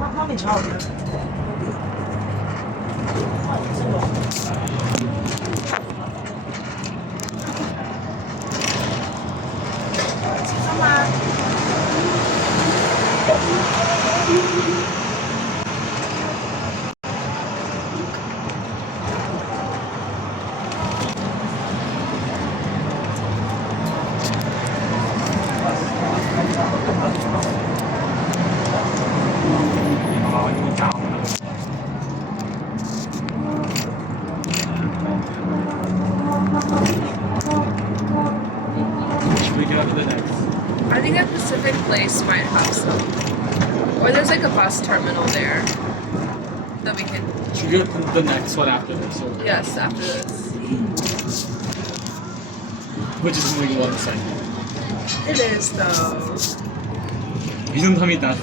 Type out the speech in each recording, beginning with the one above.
妈咪超好吃。吃什么？Should we go to the next? I think at Pacific Place might have some. Or there's like a bus terminal there that we can. Should we go to the next one after this? Or Yes, after this. which is moving along the side? It is though. 이 정도면 나.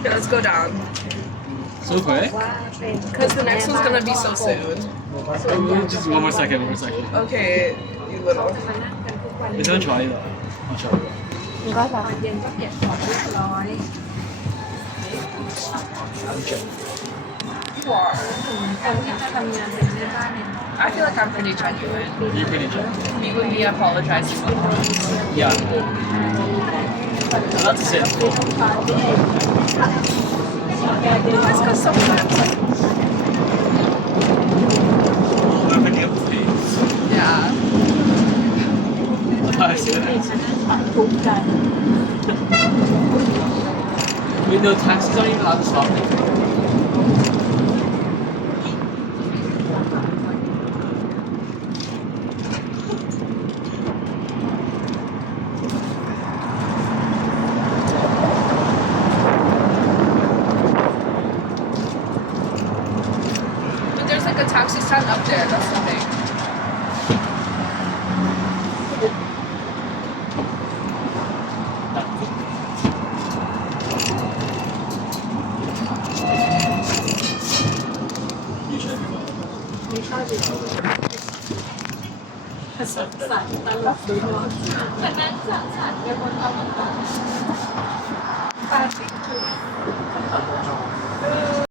Okay, let's go down. So quick? Because the next one's gonna be so soon. Just one more second, one more second. Okay, you little. 일단 좋아요. 좋아요. 唔該晒。เย็นก็เก็บของเรียบร้อย You are. คนที่จะทำงานเป็นแม่บ้านเนี่ย I feel like I'm pretty genuine. You're pretty genuine. Even me apologizing. Yeah. That's it. It's because sometimes, like, I'm picking up the pace. yeah. I see that. ทุกใจ Wait, no, taxis aren't even allowed to stop there. But there's like a taxi stand up there, that's the thing. You should. ไม่ชอบอยู่ผสมสันตลอดดูเนาะแต่นั่งสังสรรค์กันบนท้องถนนปาร์ตี้